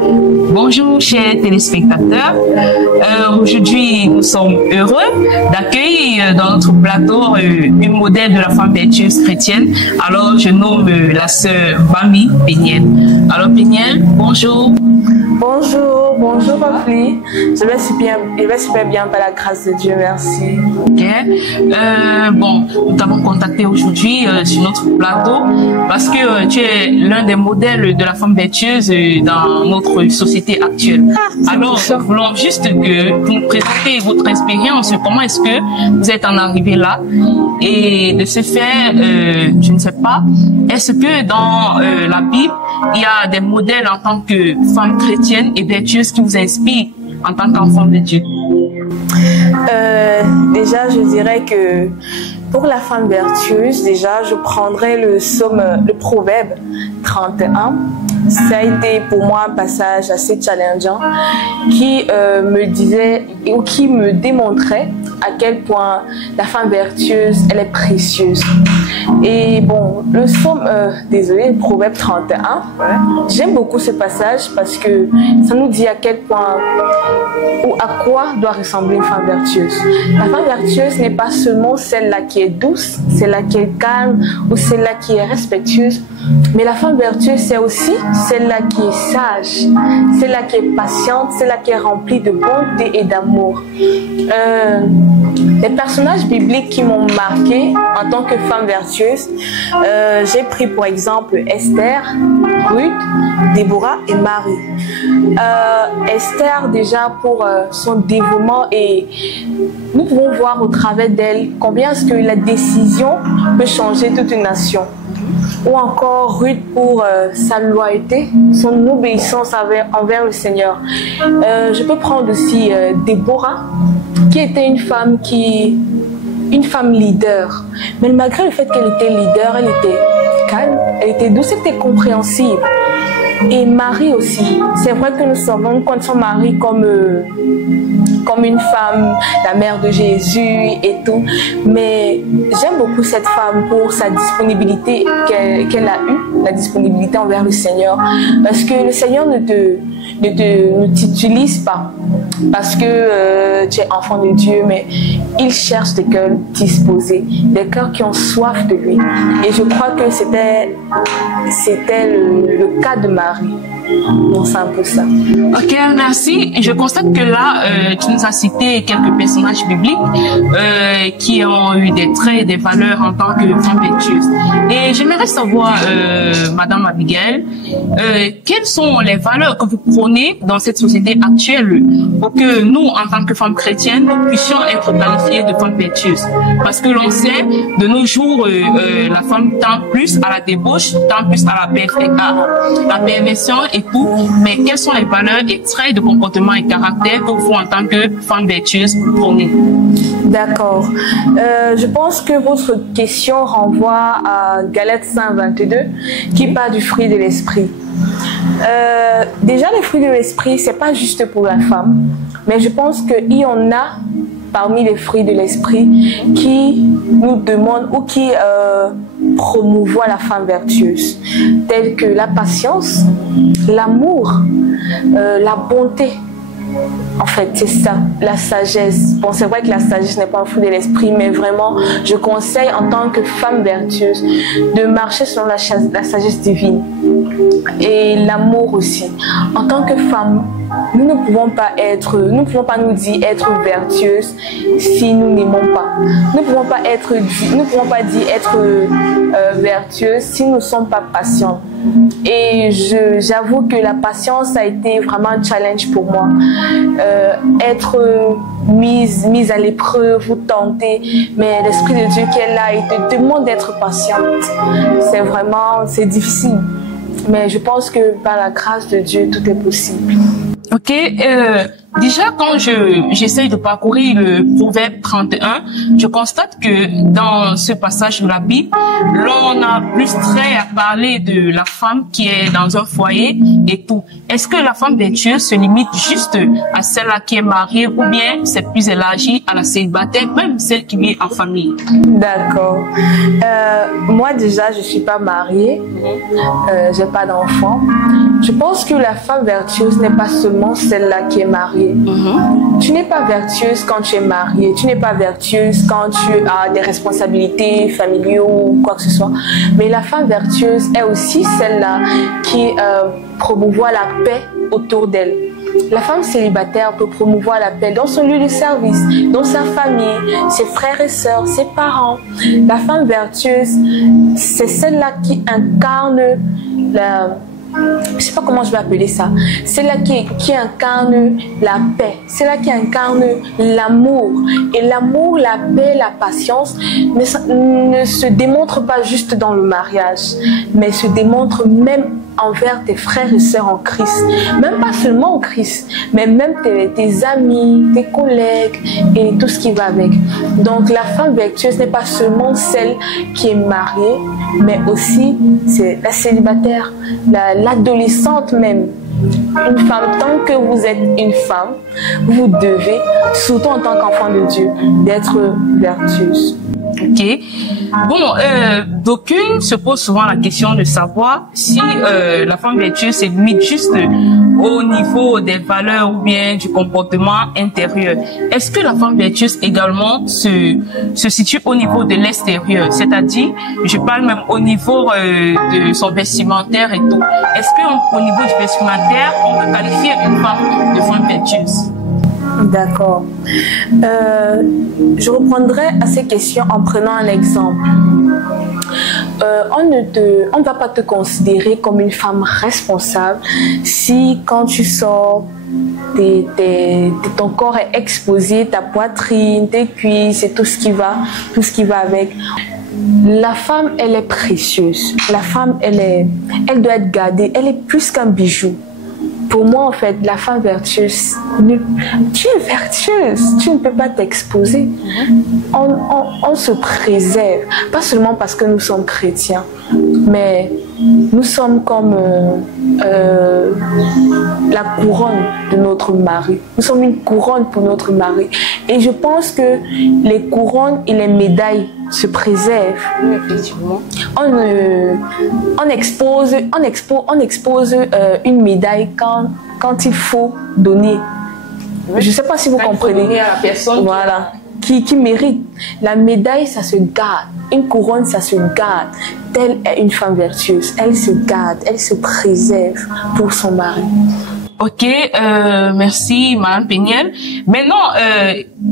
Bonjour chers téléspectateurs, aujourd'hui nous sommes heureux d'accueillir dans notre plateau une modèle de la femme vertueuse chrétienne. Alors je nomme la sœur Bami Péniel. Alors Péniel, bonjour. Bonjour Papli. Je vais super bien par la grâce de Dieu, merci. Ok. Bon, nous t'avons contacté aujourd'hui sur notre plateau parce que tu es l'un des modèles de la femme vertueuse dans notre société actuelle. Alors, nous voulons juste que vous nous présentez votre expérience, comment est-ce que vous êtes en arrivé là, et de ce fait, je ne sais pas, est-ce que dans la Bible, il y a des modèles en tant que femme chrétienne et vertueuse qui vous inspirent en tant qu'enfant de Dieu? Déjà, je dirais que pour la femme vertueuse, déjà, je prendrais le Proverbe 31. Ça a été pour moi un passage assez challengeant qui me disait ou qui me démontrait à quel point la femme vertueuse, elle est précieuse. Et bon, le Proverbe 31, j'aime beaucoup ce passage parce que ça nous dit à quel point ou à quoi doit ressembler une femme vertueuse. La femme vertueuse n'est pas seulement celle-là qui est douce, celle-là qui est calme ou celle-là qui est respectueuse, mais la femme vertueuse, c'est aussi celle-là qui est sage, celle-là qui est patiente, celle-là qui est remplie de bonté et d'amour. Les personnages bibliques qui m'ont marqué en tant que femme vertueuse, j'ai pris pour exemple Esther, Ruth, Déborah et Marie. Esther déjà pour son dévouement, et nous pouvons voir au travers d'elle combien est-ce que la décision peut changer toute une nation. Ou encore Ruth pour sa loyauté, son obéissance envers le Seigneur. Je peux prendre aussi Déborah, qui était une femme leader. Mais malgré le fait qu'elle était leader, elle était calme, elle était douce, elle était compréhensible. Et Marie aussi. C'est vrai que nous savons qu'on son mari comme une femme, la mère de Jésus et tout. Mais j'aime beaucoup cette femme pour sa disponibilité qu'elle a eue, la disponibilité envers le Seigneur. Parce que le Seigneur ne t'utilise pas parce que tu es enfant de Dieu, mais il cherche des cœurs disposés, des cœurs qui ont soif de lui. Et je crois que c'était le cas de Marie. Bon, c'est un peu ça. Ok, merci. Je constate que là, tu nous as cité quelques personnages bibliques qui ont eu des traits et des valeurs en tant que femme vertueuse. Et j'aimerais savoir, Madame Abigail, quelles sont les valeurs que vous prônez dans cette société actuelle pour que nous, en tant que femmes chrétiennes, nous puissions être qualifiées de femmes vertueuses? Parce que l'on sait, de nos jours, la femme tend plus à la débauche, tend plus à la perversion et tout. Mais quelles sont les valeurs et traits de comportement et caractère que vous, en tant que femme vertueuse, prônez? D'accord. Je pense que votre question renvoie à Galates 5:22 qui parle du fruit de l'esprit. Déjà, les fruits de l'esprit, c'est pas juste pour la femme, mais je pense qu'il y en a parmi les fruits de l'esprit qui nous demandent ou qui promouvoient la femme vertueuse, tels que la patience, l'amour, la bonté. En fait, c'est ça, la sagesse. Bon, c'est vrai que la sagesse n'est pas un fruit de l'esprit, mais vraiment, je conseille en tant que femme vertueuse de marcher selon la sagesse divine. Et l'amour aussi. En tant que femme, nous ne pouvons pas nous dire être vertueuses si nous n'aimons pas. Nous ne pouvons pas dire être vertueuses si nous ne sommes pas patientes. Et j'avoue que la patience a été vraiment un challenge pour moi. Être mise à l'épreuve ou tentée, mais l'Esprit de Dieu qui est là, il te demande d'être patiente. C'est difficile. Mais je pense que par la grâce de Dieu, tout est possible. Ok, Déjà, quand j'essaye de parcourir le Proverbe 31, je constate que dans ce passage de la Bible, l'on a plus trait à parler de la femme qui est dans un foyer et tout. Est-ce que la femme vertueuse se limite juste à celle-là qui est mariée ou bien c'est plus élargi à la célibataire, même celle qui vit en famille? D'accord. Moi déjà, je suis pas mariée, j'ai pas d'enfant. Je pense que la femme vertueuse n'est pas seulement celle-là qui est mariée. Tu n'es pas vertueuse quand tu es mariée, tu n'es pas vertueuse quand tu as des responsabilités familiales ou quoi que ce soit. Mais la femme vertueuse est aussi celle-là qui promouvoit la paix autour d'elle. La femme célibataire peut promouvoir la paix dans son lieu de service, dans sa famille, ses frères et sœurs, ses parents. La femme vertueuse, c'est celle-là qui incarne je ne sais pas comment je vais appeler ça. C'est là qui incarne la paix. C'est là qui incarne l'amour. Et l'amour, la paix, la patience ne se démontre pas juste dans le mariage, mais se démontre même envers tes frères et sœurs en Christ. Même pas seulement en Christ, mais même tes amis, tes collègues et tout ce qui va avec. Donc la femme vertueuse n'est pas seulement celle qui est mariée, mais aussi c'est la célibataire, l'adolescente même. Une femme, tant que vous êtes une femme, vous devez, surtout en tant qu'enfant de Dieu, d'être vertueuse. Ok. Bon, d'aucuns se posent souvent la question de savoir si la femme vertueuse se limite juste au niveau des valeurs ou bien du comportement intérieur. Est-ce que la femme vertueuse également se situe au niveau de l'extérieur? C'est-à-dire, je parle même au niveau de son vestimentaire et tout. Est-ce qu'au niveau du vestimentaire, on peut qualifier une femme de femme vertueuse? D'accord. Je reprendrai à ces questions en prenant un exemple. On ne va pas te considérer comme une femme responsable si quand tu sors, ton corps est exposé, ta poitrine, tes cuisses et tout ce qui va avec. La femme, elle est précieuse. La femme, elle doit être gardée. Elle est plus qu'un bijou. Pour moi, en fait, la femme vertueuse, tu es vertueuse, tu ne peux pas t'exposer. On se préserve, pas seulement parce que nous sommes chrétiens, mais nous sommes comme la couronne de notre mari. Nous sommes une couronne pour notre mari. Et je pense que les couronnes et les médailles se préservent. Oui, effectivement. On expose une médaille quand il faut donner. Oui. Je ne sais pas si vous comprenez. Donner à la personne. Voilà. Qui mérite. La médaille, ça se garde. Une couronne, ça se garde. Telle est une femme vertueuse. Elle se garde, elle se préserve pour son mari. Ok, merci Madame Péniel. Maintenant,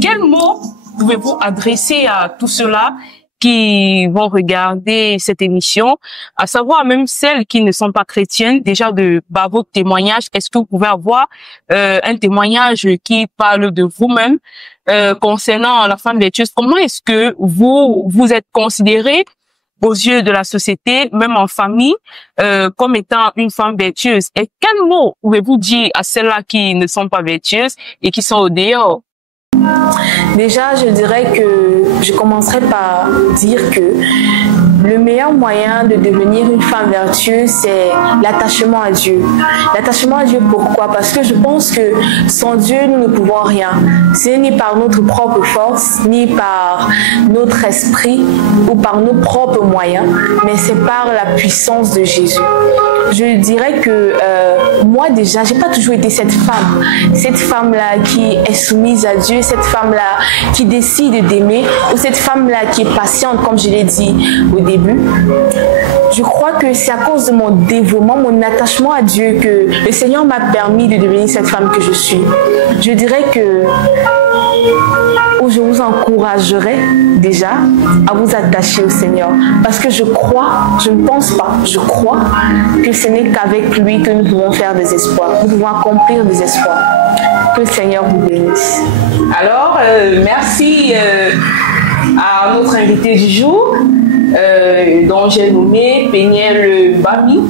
quel mot pouvez-vous adresser à tous ceux-là qui vont regarder cette émission, à savoir même celles qui ne sont pas chrétiennes, déjà par votre témoignage, est-ce que vous pouvez avoir un témoignage qui parle de vous-même concernant la femme vertueuse? Comment est-ce que vous êtes considérée aux yeux de la société, même en famille, comme étant une femme vertueuse? Et quel mot pouvez-vous dire à celles-là qui ne sont pas vertueuses et qui sont au dehors? Déjà, je dirais que je commencerai par dire que le meilleur moyen de devenir une femme vertueuse, c'est l'attachement à Dieu. L'attachement à Dieu, pourquoi? Parce que je pense que sans Dieu, nous ne pouvons rien. Ce n'est ni par notre propre force, ni par notre esprit ou par nos propres moyens, mais c'est par la puissance de Jésus. Je dirais que moi déjà, j'ai pas toujours été cette femme-là qui est soumise à Dieu, cette femme-là qui décide d'aimer, ou cette femme-là qui est patiente, comme je l'ai dit au début. Je crois que c'est à cause de mon dévouement, mon attachement à Dieu que le Seigneur m'a permis de devenir cette femme que je suis. Je dirais que je vous encouragerai déjà à vous attacher au Seigneur. Parce que je crois que ce n'est qu'avec lui que nous pouvons faire des espoirs. Nous pouvons accomplir des espoirs. Que le Seigneur vous bénisse. Alors, merci à notre invité du jour, dont j'ai nommé Péniel Bami.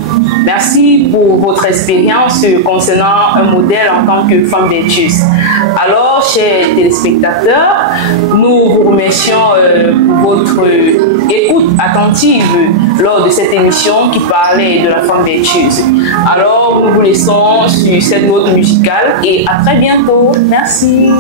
Merci pour votre expérience concernant un modèle en tant que femme vertueuse. Alors, chers téléspectateurs, nous vous remercions pour votre écoute attentive lors de cette émission qui parlait de la femme vertueuse. Alors, nous vous laissons sur cette note musicale et à très bientôt. Merci.